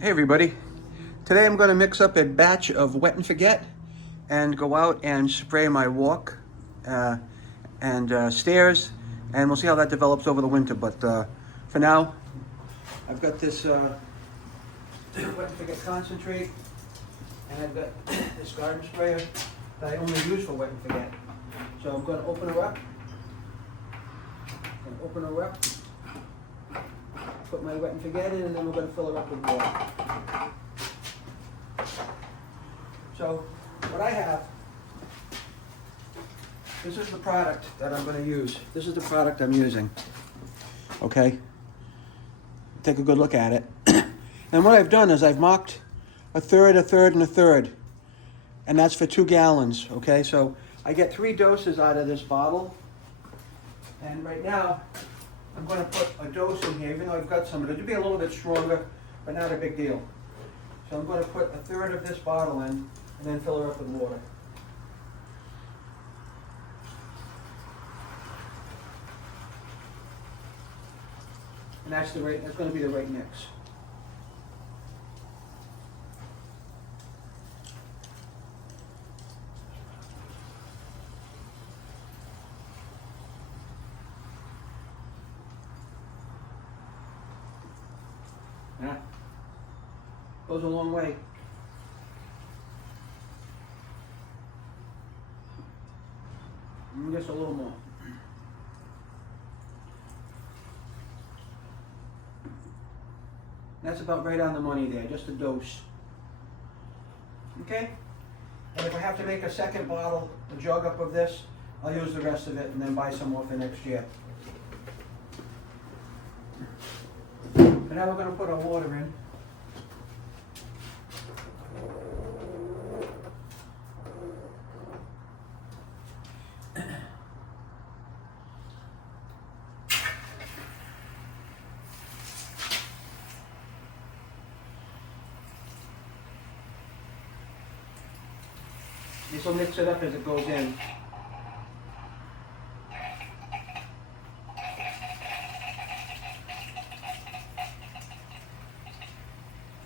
Hey everybody, today I'm going to mix up a batch of wet and forget and go out and spray my walk and stairs, and we'll see how that develops over the winter. But for now, I've got this wet and forget concentrate, and I've got this garden sprayer that I only use for wet and forget. So I'm going to open her up, put my wet and forget in, and then we're going to fill it up with water. So what I have, this is the product that I'm going to use. This is the product I'm using. Okay? Take a good look at it. And what I've done is I've marked a third, a third, and a third. And that's for 2 gallons. Okay? So I get 3 doses out of this bottle. And right now, I'm going to put a dose in here, even though I've got some of it. It'll be a little bit stronger, but not a big deal. So I'm going to put a third of this bottle in, and then fill her up with water. And that's going to be the right mix. Yeah, goes a long way. And just a little more. That's about right on the money there, just a dose. Okay? And if I have to make a second bottle, a jug up of this, I'll use the rest of it and then buy some more for next year. And now we're going to put our water in. This will mix it up as it goes in.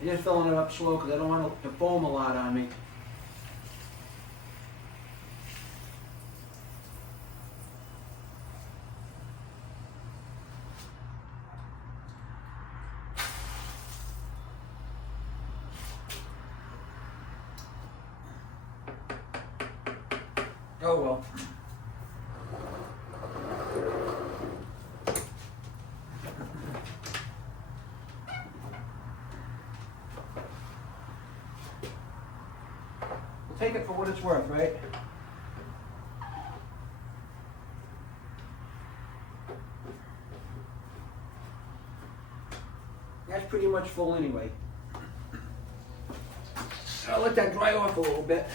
I'm just filling it up slow because I don't want it to foam a lot on me. Oh well. We'll take it for what it's worth, right? That's pretty much full anyway. I'll let that dry off a little bit.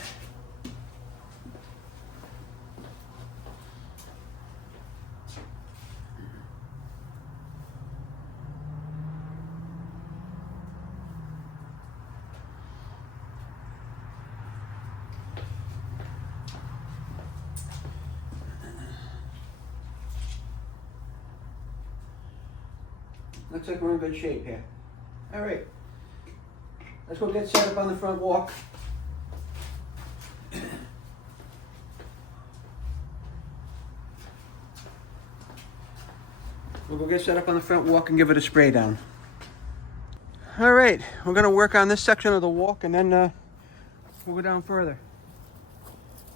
Looks like we're in good shape here. All right, let's go get set up on the front walk. We'll go get set up on the front walk and give it a spray down. All right, we're gonna work on this section of the walk and then we'll go down further.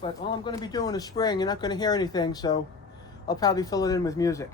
But all I'm gonna be doing is spraying. You're not gonna hear anything, so I'll probably fill it in with music.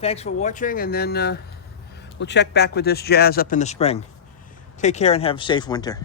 Thanks for watching, and then we'll check back with this jazz up in the spring. Take care and have a safe winter.